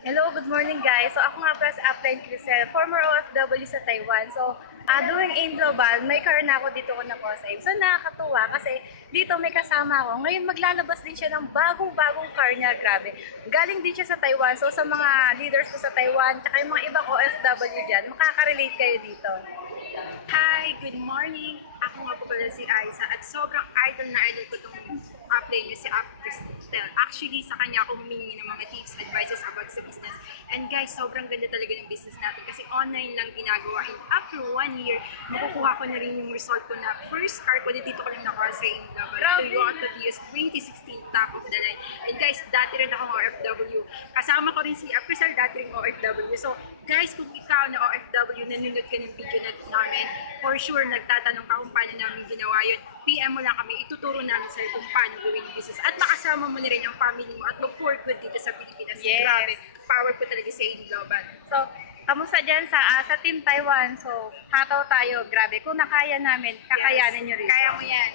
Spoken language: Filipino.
Hello, good morning guys. So ako nga pala si Upline Crisel, former OFW sa Taiwan. So doing AIM Global, may car na ako dito ko na-save. So nakakatuwa kasi dito may kasama ako. Ngayon maglalabas din siya ng bagong-bagong car niya, grabe. Galing din siya sa Taiwan. So sa mga leaders ko sa Taiwan, tsaka yung mga ibang OFW dyan, makaka-relate kayo dito. Hi, good morning. Ako nga po pala si Aiza at sobrang idol na idol ko itong upline niyo si Up Cristel. Actually, sa kanya ako humingi ng mga tips, advices about sa business. And guys, sobrang ganda talaga ng business natin kasi online lang ginagawa. And after 1 year, makukuha ko na rin yung result ko na first car ko, dito ko lang nakuha sa Indaba. Toyota Vios 2016 top of the line. And guys, dati rin akong OFW. Kasama ko rin si Up Cristel, dati rin OFW. So, guys, kung ikaw na OFW, nanonood ka ng video namin, for sure, nagtatanong ka kung paano namin ginawa yun, PM mo lang kami, ituturo namin sa'yo kung paano gawin yung business. At makasama mo na rin ang family mo at mag-for good dito sa Pilipinas. Yes. Grabe, power po talaga sa AIM Global. So, kamusta dyan sa Team Taiwan? So, hataw tayo, grabe. Kung nakaya namin, kakayanin nyo rin. Kaya mo yan.